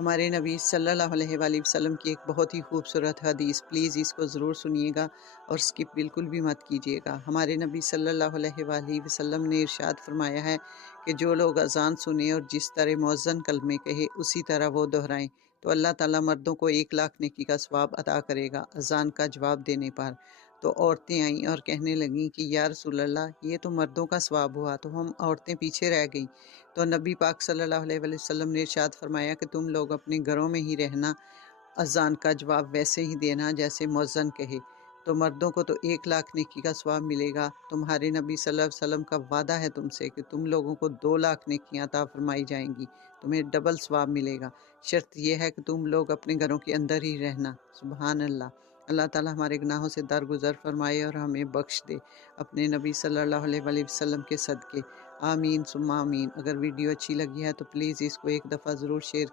हमारे नबी सल्लल्लाहु अलैहि वसल्लम की एक बहुत ही खूबसूरत हदीस, प्लीज़ इसको ज़रूर सुनिएगा और स्किप बिल्कुल भी मत कीजिएगा। हमारे नबी सल्लल्लाहु अलैहि वसल्लम ने इरशाद फरमाया है कि जो लोग अज़ान सुने और जिस तरह मुअज़्ज़िन कलमे कहे उसी तरह वो दोहराएं तो अल्लाह ताला मर्दों को 1 लाख नेकी का सवाब अता करेगा अज़ान का जवाब देने पर। तो औरतें आईं और कहने लगीं कि या रसूल अल्लाह, ये तो मर्दों का सवाब हुआ, तो हम औरतें पीछे रह गईं। तो नबी पाक सल्लल्लाहु अलैहि वसल्लम ने इरशाद फरमाया कि तुम लोग अपने घरों में ही रहना, अज़ान का जवाब वैसे ही देना जैसे मुअज़्ज़िन कहे, तो मर्दों को तो 1 लाख नेकी का सवाब मिलेगा। तुम्हारे नबी सल्लल्लाहु अलैहि वसल्लम का वादा है तुमसे कि तुम लोगों को 2 लाख नेकियां अता फरमाई जाएंगी, तुम्हें डबल सवाब मिलेगा। शर्त यह है कि तुम लोग अपने घरों के अंदर ही रहना। सुबहान अल्लाह। अल्लाह ताला हमारे गुनाहों से दरगुजर फरमाए और हमें बख्श दे अपने नबी सल्लल्लाहु अलैहि वसल्लम के सदके। आमीन सुम्मा आमीन। अगर वीडियो अच्छी लगी है तो प्लीज़ इसको एक दफ़ा ज़रूर शेयर